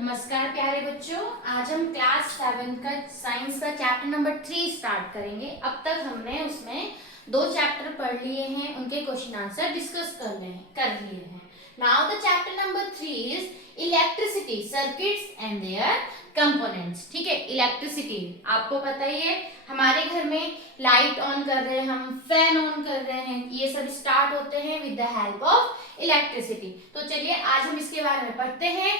नमस्कार प्यारे बच्चों, आज हम क्लास 7 का साइंस का चैप्टर नंबर 3 स्टार्ट करेंगे। अब तक हमने उसमें 2 चैप्टर पढ़ लिए हैं, उनके क्वेश्चन आंसर डिस्कस कर लिए हैं। Now the chapter number 3 is electricity, circuits and there components. ठीक है, इलेक्ट्रिसिटी आपको पता ही है, हमारे घर में लाइट ऑन कर रहे हैं, हम फैन ऑन कर रहे हैं, ये सब स्टार्ट होते हैं with the help of electricity. तो चलिए आज हम इसके बारे में पढ़ते हैं।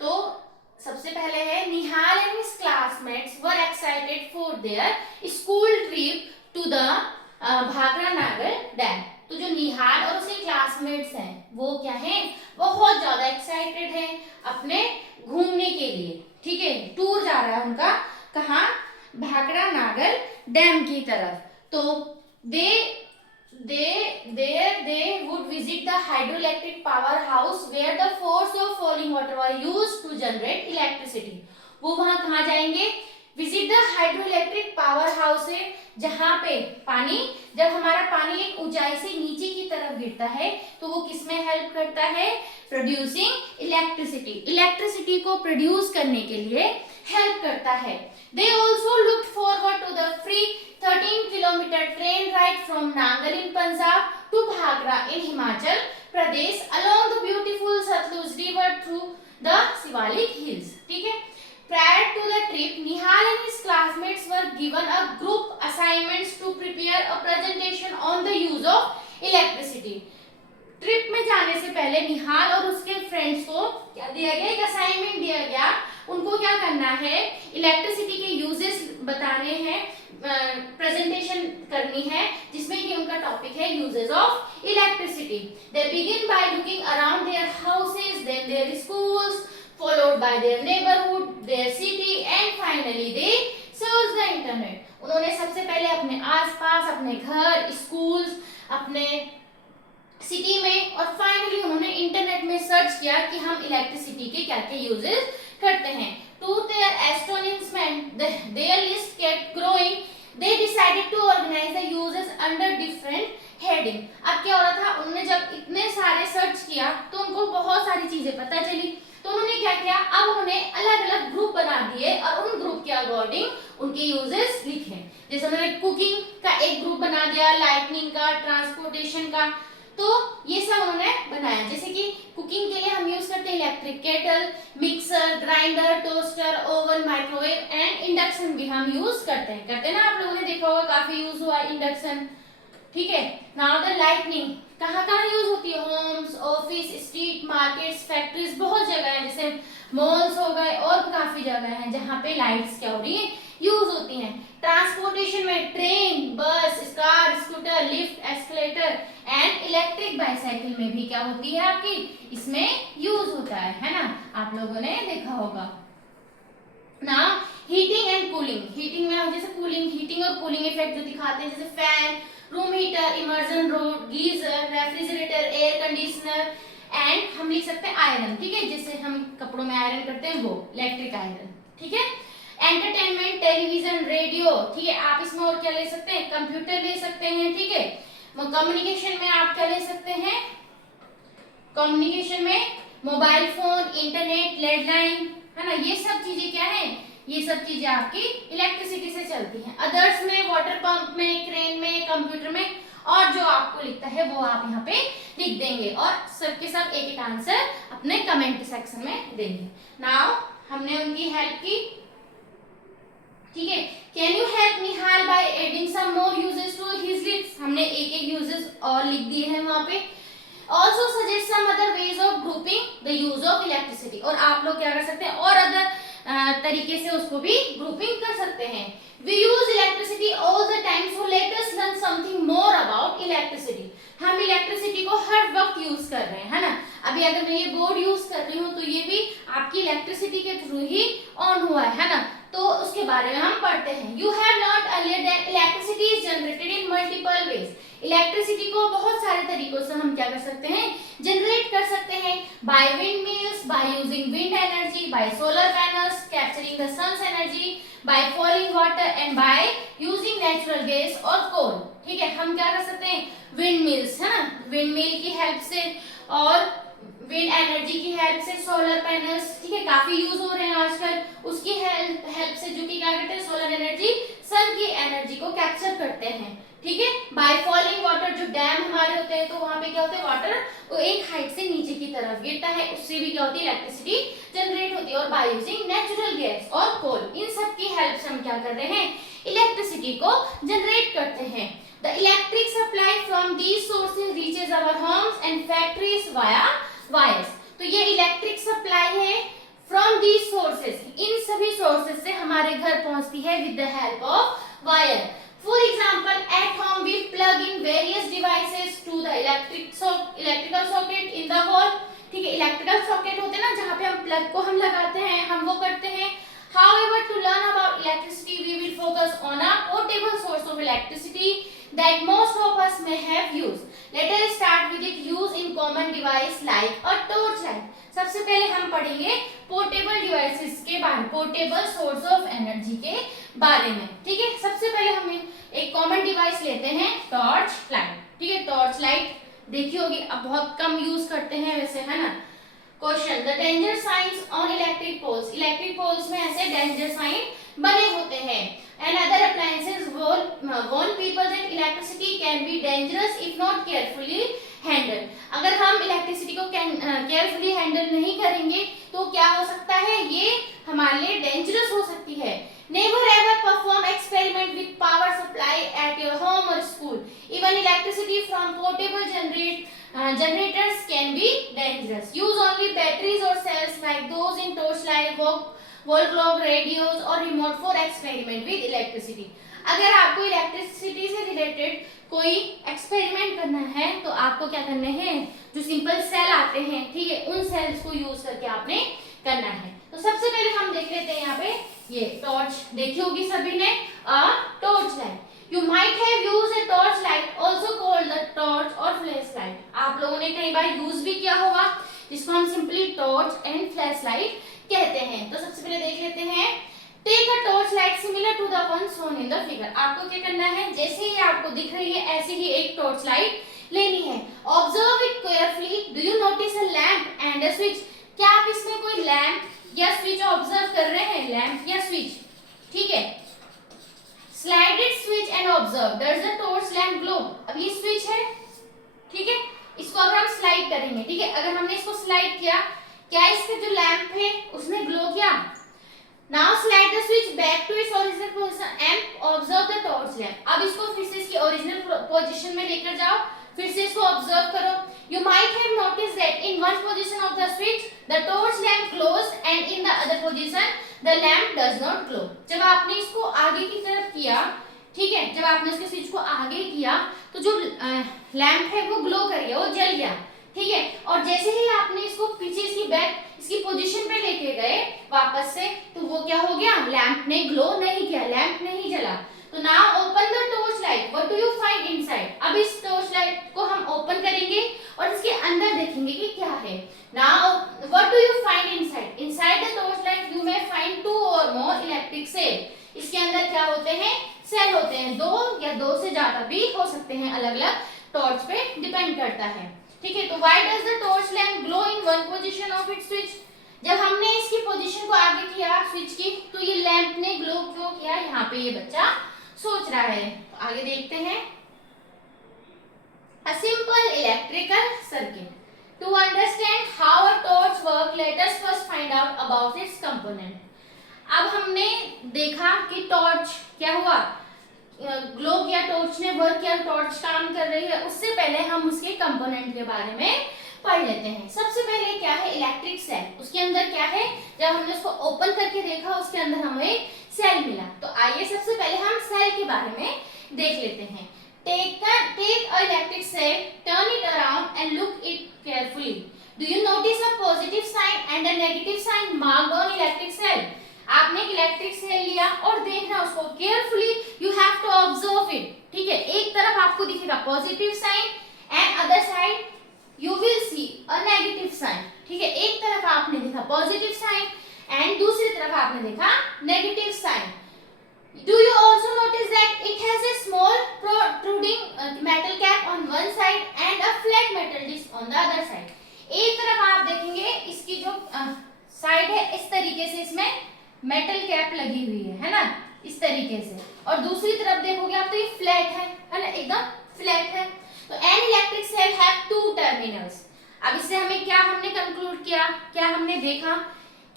तो सबसे पहले है, Nihal and his classmates were excited for their school trip to the Bhakra Nangal dam. तो जो निहाल और उसके क्लासमेट्स हैं वो क्या हैं, बहुत ज्यादा एक्साइटेड हैं अपने घूमने के लिए। ठीक है, टूर जा रहा है उनका, कहाँ, भाखड़ा नागर डैम की तरफ। तो they would visit the hydroelectric powerhouse where the force of falling water was used to generate electricity। वो वहां कहाँ जाएंगे, visit the hydroelectric power house है, जहां पे पानी, जब हमारा पानी एक ऊंचाई से नीचे की तरफ गिरता है तो वो किसमें हेल्प करता है, प्रोड्यूसिंग इलेक्ट्रिसिटी, इलेक्ट्रिसिटी को प्रोड्यूस करने के लिए हेल्प करता है। They also looked forward to the free 13-kilometer train ride from Nangal in Punjab to Bhagra in Himachal Pradesh along the beautiful Satluj River through the Shivalik Hills। ठीक है, prior to the trip, Nihal and his classmates were given a group assignments to prepare a presentation on the use of electricity। Trip में जाने से पहले निहाल और उसके friends को क्या दिया गया, एक असाइनमेंट दिया गया, उनको क्या करना है, इलेक्ट्रिसिटी के यूजेस बताने हैं, प्रेजेंटेशन करनी है, जिसमें कि उनका टॉपिक है uses of electricity. They begin by looking around their houses, then their schools, followed by their neighbourhood, their city and finally they search the internet. उन्होंने सबसे पहले अपने आसपास, अपने घर, स्कूल्स, अपने सिटी में, और फाइनली उन्होंने इंटरनेट में सर्च किया कि हम इलेक्ट्रिसिटी के क्या क्या यूजेस करते हैं। To their astonishment their list kept growing, they decided to organise the uses under different heading. अब क्या हो रहा था, उन्होंने जब इतने सारे सर्च किया तो उनको बहुत सारी चीजें पता चली, तो उन्होंने क्या किया, अब उन्होंने अलग अलग ग्रुप बना दिए और उन ग्रुप के अकॉर्डिंग उनके यूजेस लिखे। जैसे उन्होंने कुकिंग का एक ग्रुप बना दिया, लाइटनिंग का, ट्रांसपोर्टेशन का, तो ये सब उन्होंने बनाया। जैसे कि कुकिंग के लिए हम यूज करते हैं electric kettle, mixer, grinder, toaster, oven, microwave and induction भी हम यूज करते हैं ना, आप लोगों ने देखा होगा, काफी यूज हुआ है इंडक्शन। ठीक है, नाउ द लाइटनिंग कहाँ कहाँ यूज होती है, homes, offices, street, markets, factories, बहुत जगह है, जैसे मॉल्स हो गए और काफी जगह है जहाँ पे लाइट्स क्या हो रही है, यूज होती हैं। ट्रांसपोर्टेशन में ट्रेन, बस, car, scooter, lift, escalator and electric bicycle में भी क्या होती है आपकी, इसमें यूज होता है ना, आप लोगों ने देखा होगा ना। हीटिंग एंड कूलिंग, हीटिंग में जैसे कूलिंग, हीटिंग और कूलिंग इफेक्ट जो दिखाते हैं, जैसे fan, room heater, immersion road, geyser, refrigerator, air conditioner and हम लिख सकते हैं आयरन। ठीक है, जिससे हम कपड़ों में आयरन करते हैं वो इलेक्ट्रिक आयरन। ठीक है, एंटरटेनमेंट, टेलीविजन, रेडियो। ठीक है, आप इसमें और क्या ले सकते हैं, कंप्यूटर ले सकते हैं। ठीक है, कम्युनिकेशन में आप क्या ले सकते हैं, कम्युनिकेशन में मोबाइल फोन, इंटरनेट, लैंडलाइन, है ना, ये सब चीजें क्या है, ये सब चीजें आपकी इलेक्ट्रिसिटी से चलती हैं। अदर्स में वाटर पंप में, क्रेन में, कंप्यूटर में, और जो आपको लिखता है वो आप यहाँ पे लिख देंगे और सबके सब एक एक आंसर अपने कमेंट सेक्शन में देंगे। नाउ हमने उनकी हेल्प की। ठीक है, can you help Nihal by adding some more uses to his list. हमने एक एक यूजेस और लिख दिए हैं वहां पे। Also suggest some other ways of grouping the use of electricity, और आप लोग क्या कर सकते हैं, और अदर तरीके से उसको भी ग्रुपिंग कर सकते हैं। We use electricity all the time, so let us learn something more about electricity. हम इलेक्ट्रिसिटी को हर वक्त यूज कर रहे हैं, है ना। अभी अगर मैं ये बोर्ड यूज कर रही हूँ तो ये भी आपकी इलेक्ट्रिसिटी के थ्रू ही ऑन हुआ है ना, तो उसके बारे में हम पढ़ते हैं। You have learned earlier that electricity is generated in multiple ways. Electricity को बहुत सारे तरीकों से हम क्या कर सकते हैं, जनरेट कर सकते हैं। By windmills, by using wind energy, by solar panels capturing the sun's energy, by falling water and by using natural gas और कोल। ठीक है, हम क्या कर सकते हैं, विंड मिल्स, है ना, विंड मिल की हेल्प से, और विंड एनर्जी की हेल्प से, सोलर पैनल्स, ठीक है, काफी यूज हो रहे हैं आजकल, उसकी हेल्प से जो कि क्या करते हैं, सोलर एनर्जी सन की एनर्जी को कैप्चर करते हैं, ठीक है। बाय फॉलिंग वाटर, जो डैम हमारे होते हैं तो वहां पे क्या होता है, वाटर वो एक हाइट से नीचे की तरफ गिरता है, उससे भी क्या होती है, इलेक्ट्रिसिटी जनरेट होती है। और बाय यूजिंग नेचुरल गैस और कोल, इन सब की हेल्प से हम क्या कर रहे हैं, इलेक्ट्रिसिटी को जनरेट करते हैं। The electric supply from these sources reaches our homes and factories via wires. तो ये इलेक्ट्रिक सप्लाई है फ्रॉम दीज सोर्सेज, इन सभी सोर्सेज से हमारे घर पहुंचती है with the help of wire. For example, at home we plug in various devices to the electrical socket in the wall, ठीक है, इलेक्ट्रिकल सॉकेट होते हैं ना जहाँ पे हम प्लग को हम लगाते हैं, हम वो करते हैं। However, to learn about electricity, we will focus on a portable source of electricity that most of us may have used. Let us start with its use in common device like a torch light. सबसे पहले हम पढ़ेंगे portable devices के बारे में, portable source of energy के बारे में, ठीक है। सबसे पहले हम एक कॉमन डिवाइस लेते हैं, टॉर्च लाइट, ठीक है। टॉर्च लाइट देखी होगी, अब बहुत कम यूज करते हैं वैसे, है ना। Question, the danger signs on electric poles, electric poles में ऐसे डेंजर साइन बने होते हैं। And other appliances warn people that electricity can be dangerous if not carefully handled. अगर हम इलेक्ट्रिसिटी को केयरफुली हैंडल नहीं करेंगे तो क्या हो सकता है, ये हमारे लिए डेंजरस हो सकती है। Never ever perform experiment with power supply at your home or school. Even electricity from portable generators can be dangerous. Use only batteries or cells like those in torchlight, wall clock, radios or remote for experiment with electricity. अगर आपको electricity से related कोई experiment करना है तो आपको क्या करना है, जो सिंपल सेल आते हैं, ठीक है, उन सेल्स को यूज करके आपने करना है। तो सबसे पहले हम देख लेते हैं यहाँ पे, ये टॉर्च देखी होगी सभी ने, torch light. You might have used a torch light also called the torch और फ्लैश लाइट। आप लोगों ने कई बार यूज भी किया होगा, जिसको हम simply torch and flashlight कहते हैं। तो सबसे पहले देख लेते हैं, take a torch light similar to the one shown in the figure. आपको क्या करना है, जैसे ही आपको दिख रही है ऐसे ही एक टॉर्च लाइट लेनी है। Observe it carefully, do you notice a lamp and a switch. क्या आप इसमें कोई लैंप या स्विच ऑब्जर्व कर रहे हैं, लैंप या स्विच, ठीक है। Slide it switch and observe, does the torch lamp glow. अब ये स्विच है, ठीक है, इसको अगर हम स्लाइड करेंगे, ठीक है, अगर हमने इसको स्लाइड किया, क्या इसका जो लैंप है उसने ग्लो किया। Now slide the switch back to its original position and observe the torch lamp. अब इसको फिर से इसकी ओरिजिनल पोजीशन में लेकर जाओ, फिर से इसको ऑब्जर्व करो। You might have noticed that in one position of the switch the torch lamp glows and in the other position the lamp does not glow. जब आपने इसको आगे की तरफ किया, ठीक है, जब आपने इसके स्विच को आगे किया तो जो लैंप है वो ग्लो कर गया, वो जल गया, ठीक है। और जैसे ही आपने इसको पीछे इसकी बैक इसकी पोजीशन पे लेके गए वापस से, तो वो क्या हो गया, लैंप ने ग्लो नहीं किया, लैंप नहीं जला। तो now open the torch light, what do you find inside. अब इस टॉर्च लाइट को हम ओपन करेंगे और इसके अंदर देखेंगे कि क्या है। Now what do you find inside, inside the torch light you may find two or more electric cell. इसके अंदर क्या होते हैं, सेल होते हैं, दो या दो से ज्यादा भी हो सकते हैं, अलग अलग टॉर्च पे डिपेंड करता है, ठीक है। तो why does the torch lamp glow in one position of its switch. जब हमने इसकी पोजीशन को आगे किया स्विच की, तो ये लैंप ने ग्लो क्यों किया, यहाँ पे ये बच्चा सोच रहा है। तो आगे देखते हैं, a simple electrical circuit. To understand how a torch works, let us first find out about its component. अब हमने देखा कि टॉर्च क्या हुआ, ग्लो किया, टॉर्च ने वर्क किया, टॉर्च काम कर रही है। उससे पहले हम उसके कंपोनेंट के बारे में पढ़ लेते हैं। सबसे पहले क्या है, इलेक्ट्रिक सेल। उसके अंदर क्या है, जब हमने उसको ओपन करके देखा उसके अंदर हमें सेल मिला। तो आइए सबसे पहले हम सेल के बारे में देख लेते हैं। Take a electric cell, turn it around and look it carefully. Do you notice a positive sign and a negative sign marked on electric cell? आपने एक इलेक्ट्रिक सेल लिया और देखना उसको carefully, you have to observe it, ठीक है। एक तरफ आपको दिखेगा positive sign and other side you will see a negative sign, ठीक है। एक तरफ आपने देखा पॉजिटिव साइन एंड दूसरी तरफ आपने देखा negative sign. Do you also notice that it has a small protruding metal cap on one side and a flat metal disc on the other side? एक तरफ आप देखेंगे इसकी जो साइड है इस तरीके से इसमें मेटल कैप लगी हुई है ना, इस तरीके से, और दूसरी तरफ देखोगे आप तो ये फ्लैट है ना, एकदम फ्लैट है। तो an electric cell have two terminals. अब इससे हमें क्या हमने कंक्लूड किया, क्या हमने देखा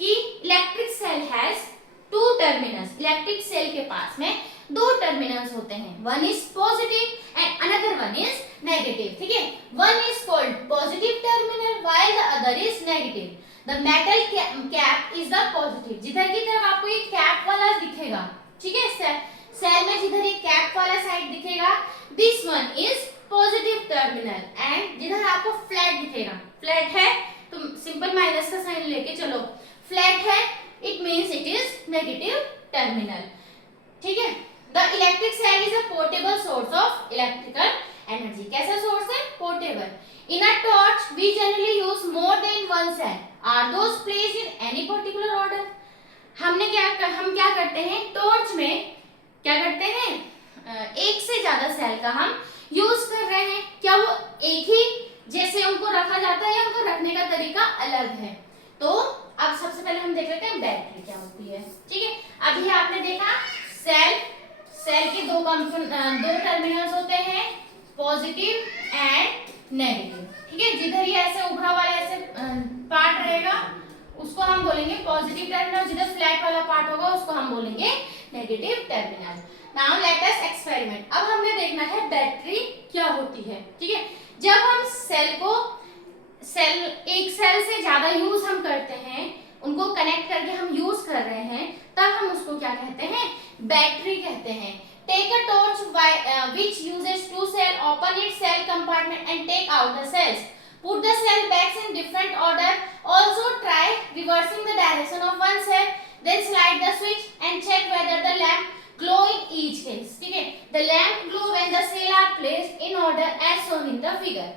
कि electric cell has two terminals. Electric cell के पास में दो टर्मिनल्स होते हैं, one is positive and another one is negative. ठीक है, one is called positive terminal while the other is negative. The metal cap is the positive. जिधर की तरफ आपको ये कैप वाला दिखेगा, ठीक है, सेल में जिधर ये कैप वाला साइड दिखेगा, this one is positive terminal, and जिधर आपको फ्लैट दिखेगा, फ्लैट है तो सिंपल माइनस का साइन लेके चलो, फ्लैट है it means it is negative terminal. ठीक है, the electric cell is a portable source of electrical energy. कैसा सोर्स है? Portable. In a torch we generally use more than one cell, are those placed in any particular order. हम क्या करते हैं, torch में क्या करते हैं, एक से ज्यादा सेल का हम यूज कर रहे हैं। क्या वो एक ही जैसे उनको रखा जाता है या उनको रखने का तरीका अलग है? तो अब सबसे पहले हम देख लेते हैं बैटरी क्या होती है। ठीक है, अभी आपने देखा सेल के दो टर्मिनल्स होते हैं, पॉजिटिव एंड नेगेटिव। ठीक है, जिधर ये ऐसे उभरा वाला ऐसे पार्ट रहेगा उसको हम बोलेंगे पॉजिटिव टर्मिनल, जिधर फ्लैट वाला पार्ट होगा उसको हम बोलेंगे negative terminal. Now let us experiment. अब हमें देखना है बैटरी क्या होती है। ठीक है, जब हम एक सेल से ज्यादा यूज हम करते हैं, उनको कनेक्ट करके हम यूज कर रहे हैं, तब हम उसको क्या कहते हैं, बैटरी कहते हैं। Take a torch which uses two cell, open its cell compartment and take out the cells. Put the cell back in different order. Also try reversing the direction of one cell. Then slide the switch and check whether the lamp glow in each case. ठीक है, the lamp glow when the cell are placed in order as shown in the figure.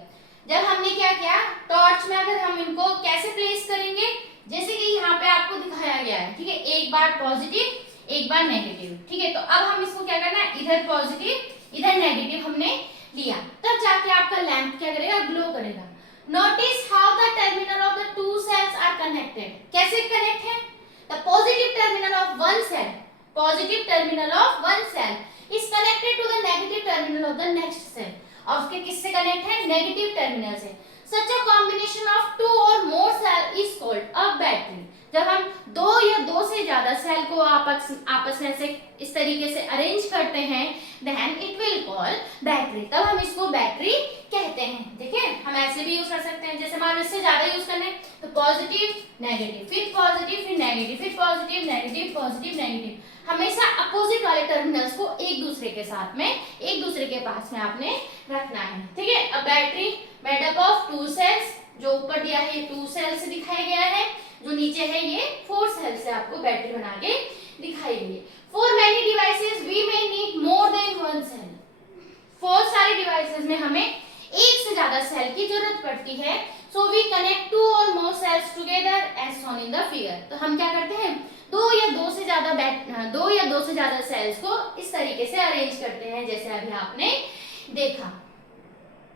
जब हमने क्या किया, torch में अगर हम इनको कैसे प्लेस करेंगे, जैसे कि यहाँ पे आपको दिखाया गया है। ठीक है, एक बार पॉजिटिव एक बार नेगेटिव। ठीक है, तो अब हम इसको क्या करना है, इधर पॉजिटिव इधर नेगेटिव हमने लिया, तब जाके आपका लैंप क्या करेगा, ग्लो करेगा। Notice how the terminal of the two cells are connected. कैसे कनेक्ट है, the positive terminal of one cell, positive terminal of one cell is connected to the negative terminal of the next cell. और उसके किससे connect है, negative terminal से। Such a combination of two or more cell is called a battery. जब हम दो या दो से ज्यादा सेल को आपस में से इस तरीके से अरेंज करते हैं, then it will call battery, तब हम इसको बैटरी कहते हैं। देखिए, हम ऐसे भी यूज कर सकते हैं, जैसे मान लो इससे ज्यादा यूज करने तो पॉजिटिव नेगेटिव, फिर पॉजिटिव फिर नेगेटिव, फिर पॉजिटिव नेगेटिव पॉजिटिव नेगेटिव। हमेशा अपोजिट वाले टर्मिनल्स को एक दूसरे के साथ में, एक दूसरे के पास में आपने रखना है। ठीक है, अब battery made up of two cells, जो ऊपर दिया है ये टू सेल से दिखाया गया है, जो नीचे है ये फोर सेल से आपको बैटरी बना के दिखाई गई है। For many devices we may need more than one cell. For सारे डिवाइसेस में हमें एक से ज्यादा सेल की जरूरत पड़ती है। So we connect two or more cells together as shown in the figure. तो हम क्या करते हैं, दो या दो से ज्यादा सेल्स को इस तरीके से अरेंज करते हैं, जैसे अभी आपने देखा।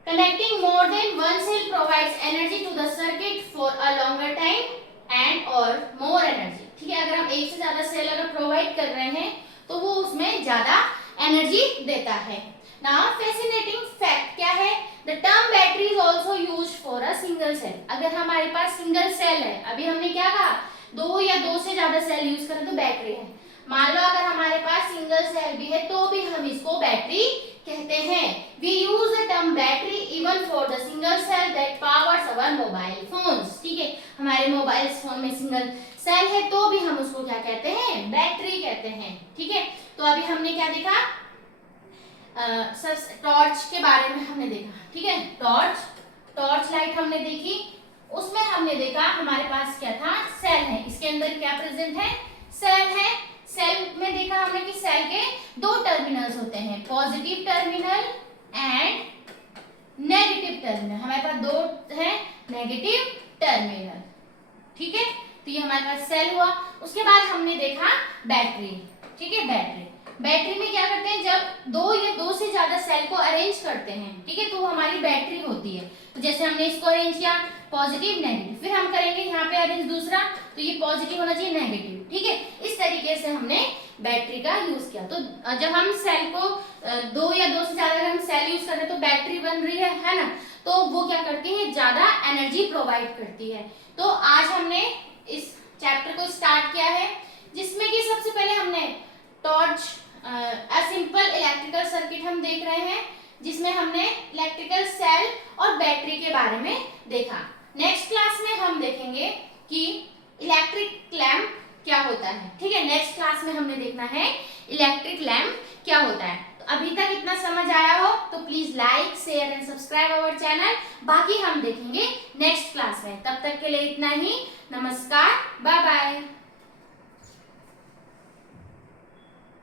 Connecting more than one cell provides energy to the circuit for a longer time and और मोर एनर्जी। ठीक है, अगर हम एक से ज्यादा सेल अगर प्रोवाइड कर रहे हैं तो वो उसमें ज्यादा एनर्जी देता है। नाउ फैसिनेटिंग फैक्ट क्या है, the term battery is also used for a single cell. अगर हमारे पास सिंगल सेल है, अभी हमने क्या कहा, दो या दो से ज्यादा सेल यूज करें तो बैटरी है। मान लो अगर हमारे पास सिंगल सेल भी है तो भी हम इसको बैटरी कहते हैं। We use the term battery even for the single cell that powers our mobile phones. ठीक है, हमारे मोबाइल फोन में सिंगल सेल है तो भी हम उसको क्या कहते हैं, बैटरी कहते हैं। ठीक है, तो अभी हमने क्या देखा, टॉर्च के बारे में हमने देखा। ठीक है, टॉर्च लाइट हमने देखी, उसमें हमने देखा हमारे पास क्या था, सेल है, इसके अंदर क्या प्रेजेंट है, सेल है। सेल में देखा हमने कि सेल के दो टर्मिनल्स होते हैं, positive terminal and negative terminal. हमारे पास दो है नेगेटिव टर्मिनल। ठीक है, तो ये हमारे पास सेल हुआ। उसके बाद हमने देखा बैटरी। ठीक है, बैटरी में क्या करते हैं, जब दो या दो से ज्यादा सेल को अरेंज करते हैं, ठीक है, तो वो हमारी बैटरी होती है। तो जैसे हमने इसको अरेंज किया, पॉजिटिव नेगेटिव, फिर हम करेंगे यहाँ पे अरेंज दूसरा, तो ये पॉजिटिव होना चाहिए नेगेटिव, ठीक है। इस तरीके से हमने बैटरी का यूज किया। तो जब हम सेल को 2 या 2 से ज्यादा अगर हम सेल यूज कर रहे हैं तो बैटरी बन रही है ना, तो वो क्या करती है, ज्यादा एनर्जी प्रोवाइड करती है। तो आज हमने इस चैप्टर को स्टार्ट किया है, जिसमें कि सबसे पहले हमने torch a simple electrical circuit हम देख रहे हैं, जिसमें हमने इलेक्ट्रिकल सेल और बैटरी के बारे में देखा। नेक्स्ट क्लास में हम देखेंगे कि इलेक्ट्रिक लैंप क्या होता है, ठीक है। नेक्स्ट क्लास में हमने देखना है इलेक्ट्रिक लैंप क्या होता है। तो अभी तक इतना समझ आया हो तो please like share and subscribe our channel. बाकी हम देखेंगे नेक्स्ट क्लास में। तब तक के लिए इतना ही। नमस्कार, बाय बाय।